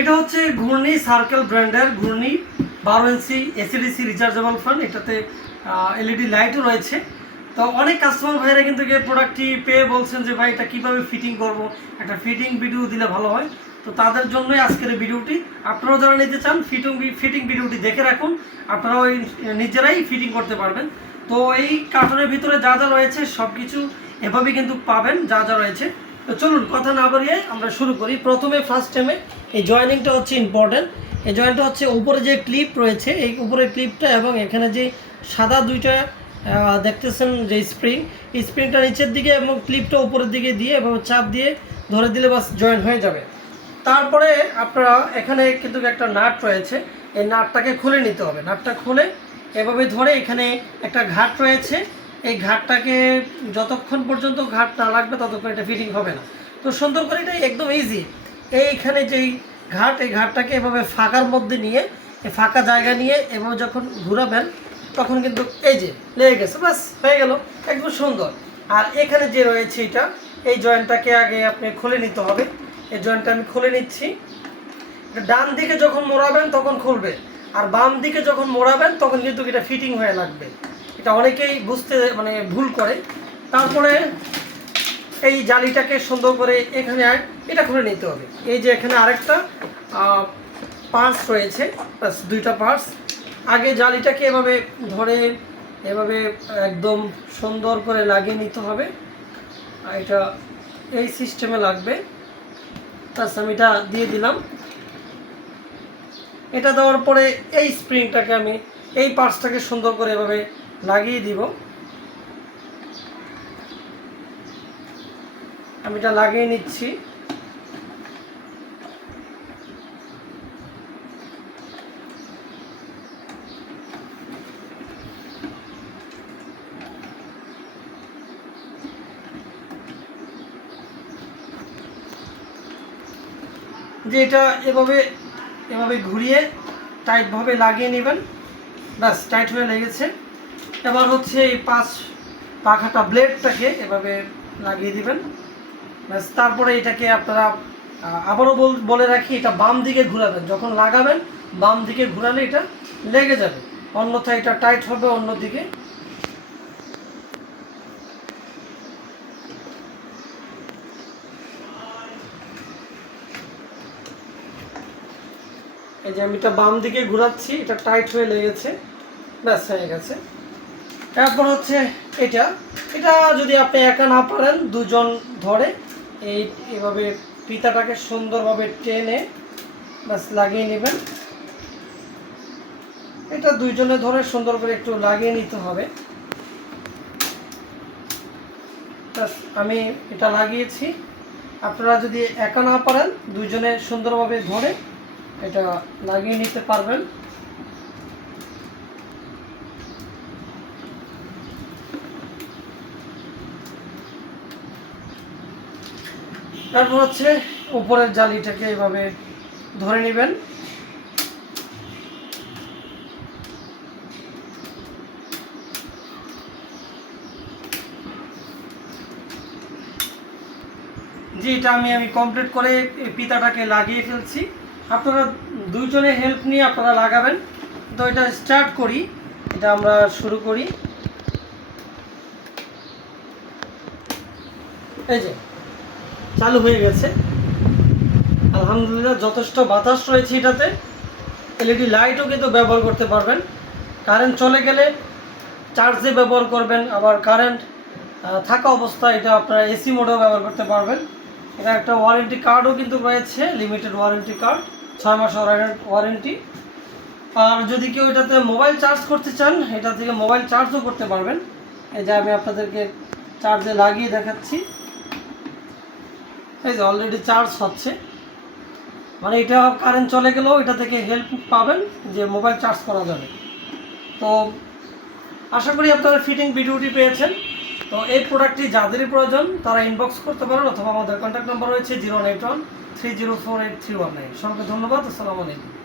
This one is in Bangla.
এটা হচ্ছে ঘূর্ণি সার্কেল ব্র্যান্ডের ঘূর্ণি 12 ইঞ্চি এসিডিসি রিচার্জেবল ফ্যান। এটাতে এলইডি লাইটও রয়েছে। তো অনেক কাস্টমার ভাইরা কিন্তু এই প্রোডাক্টটি পেয়ে বলছেন যে ভাই এটা কীভাবে ফিটিং করব, একটা ফিটিং ভিডিও দিলে ভালো হয়। তো তাদের জন্যই আজকের এই ভিডিওটি। আপনারাও যারা নিতে চান ফিটিং ভিডিওটি দেখে রাখুন, আপনারাও নিজেরাই ফিটিং করতে পারবেন। তো এই কার্টনের ভিতরে যা যা রয়েছে সব কিছু এভাবেই কিন্তু পাবেন, যা যা রয়েছে। তো চলুন কথা না বাড়িয়ে আমরা শুরু করি। প্রথমে ফার্স্ট টাইমে এই জয়েনিংটা হচ্ছে ইম্পর্টেন্ট। এই জয়েন্টটা হচ্ছে উপরে যে ক্লিপ রয়েছে, এই উপরের ক্লিপটা এবং এখানে যে সাদা দুইটা দেখতেছেন যে স্প্রিং, এই স্প্রিংটা নিচের দিকে এবং ক্লিপটা উপরের দিকে দিয়ে এভাবে চাপ দিয়ে ধরে দিলে বাস জয়েন হয়ে যাবে। তারপরে আপনারা এখানে কিন্তু একটা নাট রয়েছে, এই নাটটাকে খুলে নিতে হবে। নাটটা খুলে এভাবে ধরে এখানে একটা ঘাট রয়েছে, এই ঘাটটাকে যতক্ষণ পর্যন্ত ঘাট না লাগবে ততক্ষণ এটা ফিটিং হবে না। তো সুন্দর করে এটা একদম ইজি। এইখানে যেই ঘাট, এই ঘাটটাকে এভাবে ফাঁকার মধ্যে নিয়ে, এই ফাঁকা জায়গা নিয়ে এভাবে যখন ঘুরাবেন তখন কিন্তু এই যে লেগে গেছে, বাস হয়ে গেল, একদম সুন্দর। আর এখানে যে রয়েছে এটা, এই জয়েন্টটাকে আগে আপনি খুলে নিতে হবে। এই জয়েন্টটা আমি খুলে নিচ্ছি। ডান দিকে যখন মোড়াবেন তখন খুলবে, আর বাম দিকে যখন মোড়াবেন তখন কিন্তু এটা ফিটিং হয়ে লাগবে। এটা অনেকেই বুঝতে ভুল করে। তারপরে এই জালিটাকে সুন্দর করে এখানে এটা খুলে নিতে হবে। এই যে এখানে আরেকটা পার্টস রয়েছে, প্লাস দুইটা পার্টস। আগে জালিটাকে এভাবে ধরে এভাবে একদম সুন্দর করে লাগিয়ে নিতে হবে। এটা এই সিস্টেমে লাগবে। প্লাস আমি এটা দিয়ে দিলাম। এটা দেওয়ার পরে এই স্প্রিংটাকে আমি এই পার্টসটাকে সুন্দর করে এভাবে লাগিয়ে দিব। আমি এটা লাগিয়ে নিচ্ছি। যে এটা এভাবে এভাবে ঘুরিয়ে টাইটভাবে লাগিয়ে নেবেন, ব্যাস টাইট হয়ে লেগেছে। এবার হচ্ছে এই পাখাটা ব্লেডটাকে এভাবে লাগিয়ে দিবেন, ব্যাস। তারপরে এটাকে আপনারা আবারও বলে রাখি, এটা বাম দিকে ঘোরাবেন। যখন লাগাবেন বাম দিকে ঘোরালে এটা লেগে যাবে, অন্যথায় এটা টাইট হবে অন্যদিকে। এই যে আমি এটা বাম দিকে ঘোরাচ্ছি, এটা টাইট হয়ে লেগেছে, ব্যাস হয়ে গেছে। তারপর হচ্ছে এটা এটা যদি আপনি একা না পারেন, দুজন ধরে এইভাবে ফিতাটাকে সুন্দরভাবে টেনে ব্যাস লাগিয়ে নেবেন। এটা দুইজনে ধরে সুন্দর করে একটু লাগিয়ে নিতে হবে। ব্যাস আমি এটা লাগিয়েছি। আপনারা যদি একা না পারেন, দুইজনে সুন্দরভাবে ধরে এটা লাগিয়ে নিতে পারবেন। তারপর হচ্ছে উপরের জালিটাকে এভাবে ধরে নেবেন। জি, এটা আমি কমপ্লিট করে পিতাটাকে লাগিয়ে ফেলছি। আপনারা দুইজনে হেল্প নিয়ে আপনারা লাগাবেন। তো এটা স্টার্ট করি, এটা আমরা শুরু করি। এই যে চালু হয়ে গেছে, আলহামদুলিল্লাহ। যথেষ্ট বাতাস রয়েছে এটাতে। এলইডি লাইটও কিন্তু ব্যবহার করতে পারবেন। কারেন্ট চলে গেলে চার্জে ব্যবহার করবেন, আবার কারেন্ট থাকা অবস্থায় এটা আপনারা এসি মোডেও ব্যবহার করতে পারবেন। এটা একটা ওয়ারেন্টি কার্ডও কিন্তু রয়েছে, লিমিটেড ওয়ারেন্টি কার্ড, 6 মাস ওয়ারেন্টি। আর যদি কেউ এটাতে মোবাইল চার্জ করতে চান, এটা থেকে মোবাইল চার্জও করতে পারবেন। এই যে আমি আপনাদেরকে চার্জে লাগিয়ে দেখাচ্ছি। এই যে অলরেডি চার্জ হচ্ছে, এটা কারেন্ট চলে গেলেও এটা থেকে হেল্প পাবেন যে মোবাইল চার্জ করা যাবে। তো আশা করি আপনারা ফিটিং ভিডিওটি পেয়েছেন। তো এই প্রোডাক্টটি যাদেরই প্রয়োজন তারা ইনবক্স করতে পারেন, অথবা আমাদের কন্ট্যাক্ট নাম্বার রয়েছে 091 3048319। সবাইকে ধন্যবাদ। আসসালামু আলাইকুম।